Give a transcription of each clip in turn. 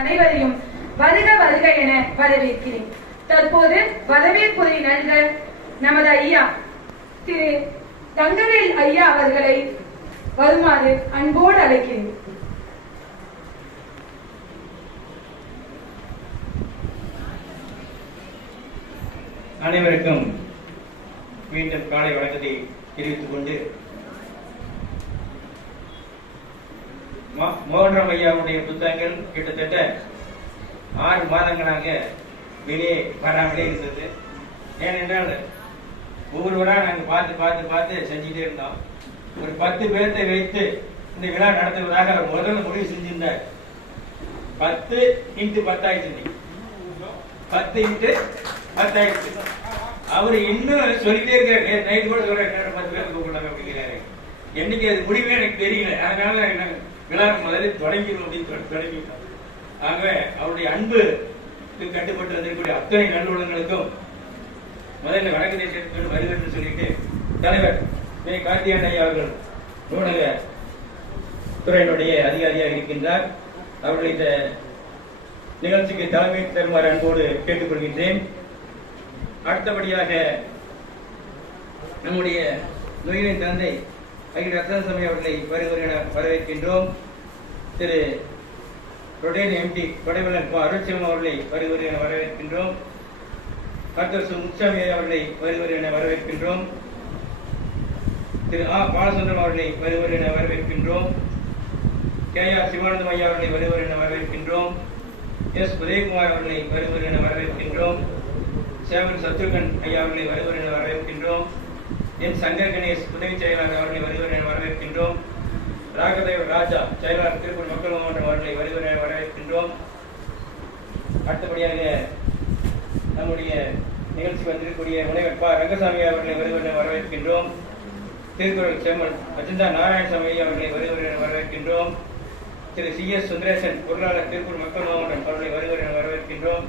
அனைவரையும் வருக வருக என வரவேற்கிறேன். தற்போது வரவேற்புரை நல்க நமது ஐயா திரு தங்கவேல் ஐயா அவர்களை வருமாறு அன்போடு அழைக்கிறேன். அனைவருக்கும் மீண்டும் காலை வணக்கத்தை தெரிவித்துக் கொண்டு மோகன்ராம் ஐயாவுடைய புத்தகங்கள் கிட்டத்தட்ட 6 மாதங்களாக வெளியே வராமலே இருந்தது. ஏனென்றால் ஒவ்வொருவராக நாங்கள் பார்த்து செஞ்சுட்டே இருந்தோம். ஒரு 10 பேர்த்தை வைத்து இந்த விழா நடத்துவதாக அவர் முதல்ல முடிவு செஞ்சிருந்தார். 10 × 10 ஆயிடுச்சு. 10 × 10 ஆயிடுச்சு. அவரு இன்னும் சொல்லிட்டே இருக்காரு. நைட் கூட சொல்ற 10 பேர் கூப்பிடலாம் அப்படிங்கிறாரு. என்னைக்கு அது முடிவே எனக்கு தெரியல. அதனால விழா முதல்ல தொடங்கிடும் அப்படின்னு தொடங்கிட்டோம். ஆகவே அவருடைய அன்பு கட்டுப்பட்டு வந்திருக்கக்கூடிய அத்தனை நல்லுள்ளங்களுக்கும் முதல்ல வடக்கு தேசத்துக்கு வருகிறது சொல்லிட்டு தலைவர் மே. கார்த்திகேயன் ஐயா அவர்கள் நூலக துறையினுடைய அதிகாரியாக இருக்கின்றார். அவர்கள் இந்த நிகழ்ச்சிக்கு தலைமை தருமாறு அன்போடு கேட்டுக் கொள்கின்றேன். அடுத்தபடியாக நம்முடைய நுயிலின் தந்தை அகில ரத்னசாமி அவர்களை வருகிற வரவேற்கின்றோம். திரு ரொடேன் எம்டி கொடைவலன் அருட்செல்வம் அவர்களை வருகிற என வரவேற்கின்றோம். டாக்டர் முத்துசாமி அவர்களை வருகிற என வரவேற்கின்றோம். திரு பாலசுந்தரம் அவர்களை வருகிற என வரவேற்கின்றோம். KR சிவானந்தம் ஐயா அவர்களை வருகிற என வரவேற்கின்றோம். S. உதயகுமார் அவர்களை வருகிற என வரவேற்கின்றோம். சேவன் சத்ருகன் ஐயா அவர்களை வருகிற என வரவேற்கின்றோம். என் சங்கர் கணேஷ் உதவி செயலாளர் அவர்களை வருகிற என வரவேற்கின்றோம். ராகதேவ ராஜா செயலாளர் திருப்பூர் மக்கள் மாவட்டம் அவர்களை வருகிற என வரவேற்கின்றோம். அடுத்தபடியாக நம்முடைய நிகழ்ச்சி வந்திருக்கக்கூடிய முனைவர் ரங்கசாமி அவர்களை வருகிற என வரவேற்கின்றோம். திருக்குறள் செம்மல் அஜந்தா நாராயணசாமி அவர்களை வருகிற என வரவேற்கின்றோம். திரு CS சுந்தரேசன் பொருளாளர் திருப்பூர் மக்கள் மாவட்டம் அவர்களை வருகிற என வரவேற்கின்றோம்.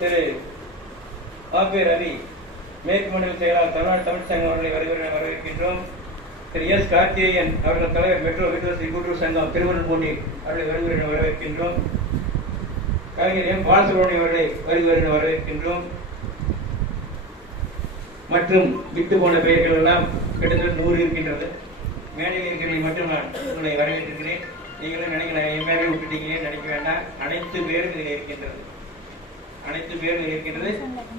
திரு ஆபே ரவி மேற்கு மண்டல செயலாளர் தமிழ்நாடு தமிழ் சங்கம் அவர்களை வருகிற என வரவேற்கின்றோம். திரு S. கார்த்திகேயன் அவர்கள் தலைவர் மெட்ரோ விடுதலை கூட்டுறவு சங்கம் திருவண்ணாமலை அவர்களை வருகிற என வரவேற்கின்றோம். கலைஞர் M. பாலசுப்ரமணியம் அவர்களை வருகிற என வரவேற்கின்றோம். மற்றும் விட்டு போன பெயர்கள் எல்லாம் கிட்டத்தட்ட 100 இருக்கின்றது. மேடையில் இருக்கிறதை மட்டும் நான் உங்களை வரவேற்றிருக்கிறேன். நீங்களும் நினைக்கலாம் என் மேலே விட்டுட்டீங்களே நினைக்க வேண்டாம். அனைத்து பேரும் இதில் இருக்கின்றது. அனைத்து பேரும் இருக்கின்றது.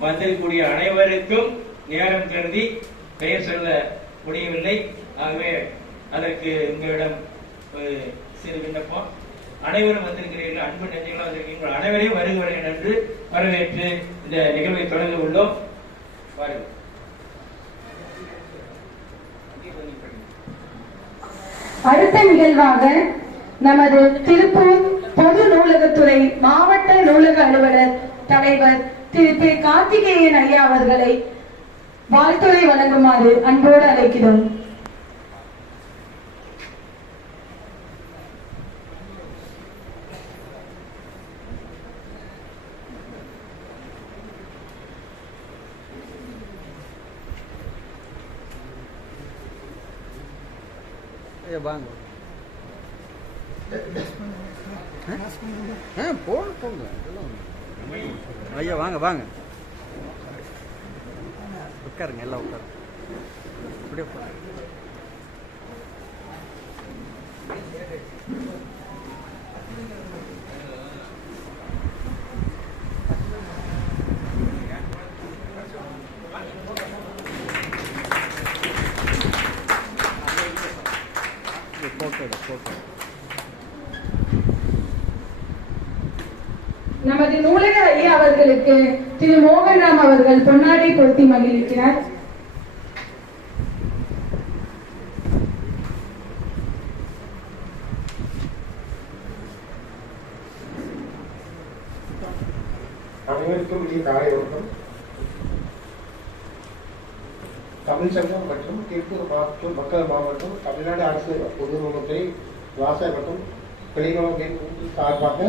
வந்திருக்கக்கூடிய அனைவருக்கும் நேரம் கருதி பெயர் சொல்ல முடியவில்லை. ஆகவே அதற்கு உங்களிடம் சிறு விண்ணப்பம். அனைவரும் வந்திருக்கிறீர்கள், அன்பு நெஞ்சங்களும் வந்திருக்கிறீர்கள். அனைவரையும் வருகிறேன் என்று வரவேற்று இந்த நிகழ்வை தொடங்க உள்ளோம். வாருங்கள். அடுத்த நிகழ்வாக நமது திருப்பூர் பொது நூலகத்துறை மாவட்ட நூலக அலுவலர் தலைவர் திரு கார்த்திகேயன் ஐயா அவர்களை வாழ்த்துரை வழங்குமாறு அன்போடு அழைக்கிறோம். வாங்க போங்க ஐயா, வாங்க வாங்க உட்காருங்க, எல்லாம் உட்காருங்க. அப்படியே நமது நூலக ஐயா அவர்களுக்கு திரு மோகன்ராம் அவர்கள் பொன்னாடை பொருத்தி மகிழ்கிறார். அனைவருக்கும் காலை வணக்கம். தமிழ் சங்கம் மற்றும் திருப்பூர் மக்கள் மாவட்டம் தமிழ்நாடு அரசு பொது நூலகத்துறை வாசகட்டம் கிளைநூலகம் சார்பாக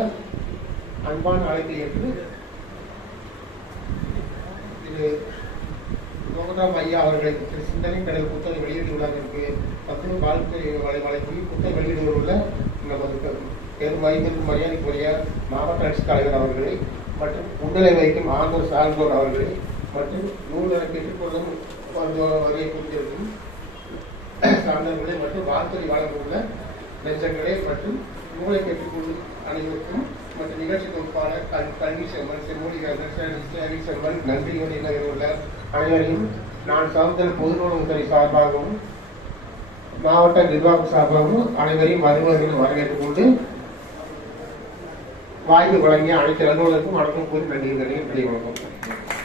அன்பான அழைப்பை ஏற்று இது மோகன்ராம் ஐயா அவர்களை சிந்தனை கடல் புத்தக வெளியீடு விழாவிற்கு 10 வாழ்க்கை வழங்கி புத்தக வெளியீடு உள்ள இங்கே என் வைத்திற்கு மரியாதைக்குரிய மாவட்ட ஆட்சித் தலைவர் அவர்களை மற்றும் முன்னிலை வைக்கும் ஆண்டோர் சார்ந்தோர் அவர்களை மற்றும் நூலரை பெற்றுக்கொள்ளும் வருகை புரிந்திருக்கும் சார்ந்தவர்களை மற்றும் வாழ்த்துறை வழங்கியுள்ள நெஞ்சங்களே மற்றும் நூலை பெற்றுக்கொள்ளும் அனைவருக்கும் மற்றும் நிகழ்ச்சி தொகுப்பாளர் கல்வி செல்வன் செம்மொழி செல்வன் நன்றியோடு உள்ள அனைவரையும் நான் சார்ந்தல் பொது நூலகத்துறை சார்பாகவும் மாவட்ட நிர்வாகம் சார்பாகவும் அனைவரையும் வருவர்கள் வரவேற்றுக் கொண்டு வாய்ப்பு வழங்கிய அனைத்து அலுவலருக்கும் வணக்கம் கூறி நன்றி வணக்கம்.